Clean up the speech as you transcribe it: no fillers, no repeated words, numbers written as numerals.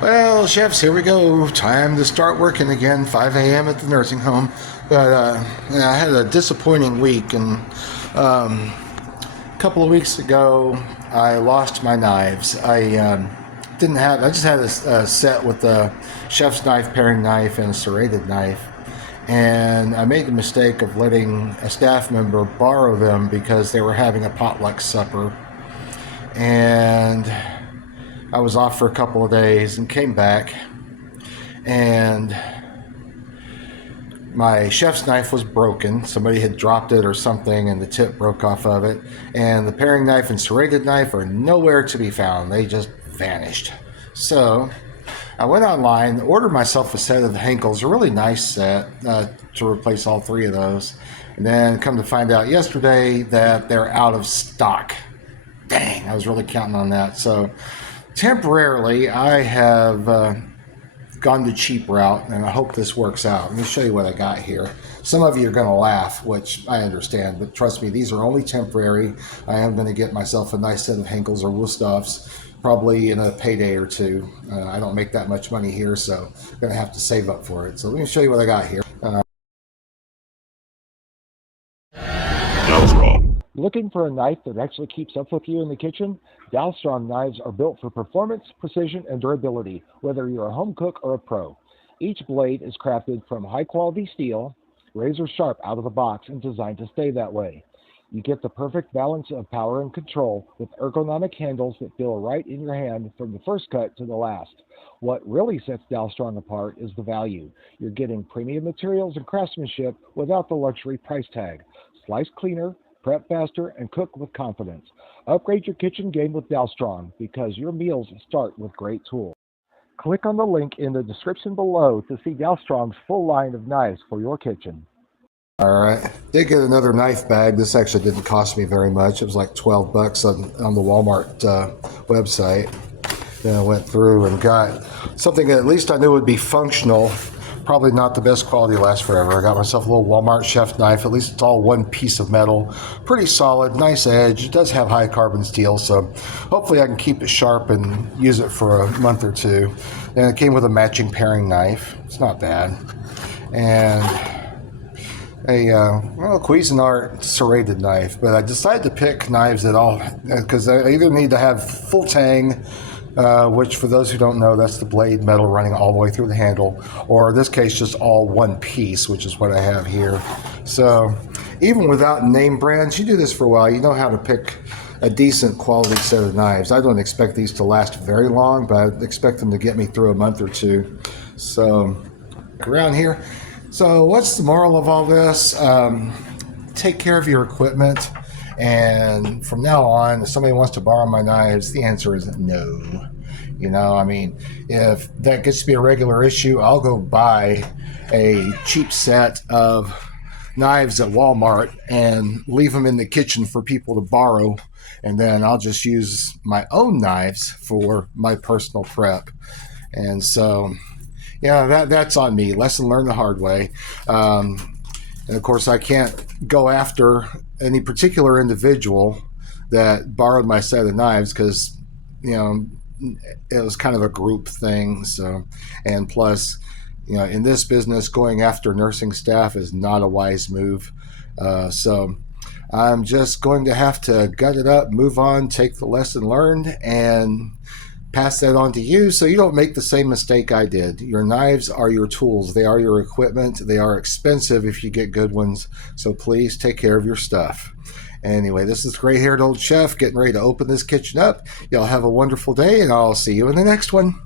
Well, chefs, here we go. Time to start working again. 5 a.m. at the nursing home. But yeah, I had a disappointing week, and a couple of weeks ago, I lost my knives. I didn't have. I just had a set with a chef's knife, paring knife, and a serrated knife, and I made the mistake of letting a staff member borrow them because they were having a potluck supper, and I was off for a couple of days and came back, and my chef's knife was broken. Somebody had dropped it or something, and the tip broke off of it. And the paring knife and serrated knife are nowhere to be found. They just vanished. So I went online, ordered myself a set of Henkel's, a really nice set to replace all three of those. And then come to find out yesterday that they're out of stock. Dang, I was really counting on that. So temporarily, I have gone the cheap route, and I hope this works out. Let me show you what I got here. Some of you are going to laugh, which I understand, but trust me, these are only temporary. I am going to get myself a nice set of Henkels or Wusthoffs probably in a payday or two. I don't make that much money here, so I'm going to have to save up for it. So let me show you what I got here. Looking for a knife that actually keeps up with you in the kitchen? Dalstrong knives are built for performance, precision, and durability, whether you're a home cook or a pro. Each blade is crafted from high-quality steel, razor sharp out of the box, and designed to stay that way. You get the perfect balance of power and control with ergonomic handles that feel right in your hand from the first cut to the last. What really sets Dalstrong apart is the value. You're getting premium materials and craftsmanship without the luxury price tag. Slice cleaner, prep faster, and cook with confidence. Upgrade your kitchen game with Dalstrong because your meals start with great tools. Click on the link in the description below to see Dalstrong's full line of knives for your kitchen. All right, did get another knife bag. This actually didn't cost me very much. It was like 12 bucks on the Walmart website. Then I went through and got something that at least I knew would be functional. Probably not the best quality, last forever. I got myself a little Walmart chef knife. At least it's all one piece of metal. Pretty solid, nice edge. It does have high carbon steel, so hopefully I can keep it sharp and use it for a month or two. And it came with a matching paring knife. It's not bad. And a Cuisinart serrated knife. But I decided to pick knives that all, because I either need to have full tang, which for those who don't know, that's the blade metal running all the way through the handle, or in this case just all one piece, which is what I have here. So even without name brands, you do this for a while, you know how to pick a decent quality set of knives. I don't expect these to last very long, but I expect them to get me through a month or two. So around here. So what's the moral of all this? Take care of your equipment. And from now on, if somebody wants to borrow my knives, the answer is no. You know, I mean, if that gets to be a regular issue, I'll go buy a cheap set of knives at Walmart and leave them in the kitchen for people to borrow. And then I'll just use my own knives for my personal prep. And so, yeah, that's on me. Lesson learned the hard way. And of course, I can't go after any particular individual that borrowed my set of knives because, you know, it was kind of a group thing. So, and plus, you know, in this business, going after nursing staff is not a wise move. So I'm just going to have to gut it up, move on, take the lesson learned, and pass that on to you so you don't make the same mistake I did. Your knives are your tools. They are your equipment. They are expensive if you get good ones. So please take care of your stuff. Anyway, this is Gray-Haired Old Chef getting ready to open this kitchen up. Y'all have a wonderful day, and I'll see you in the next one.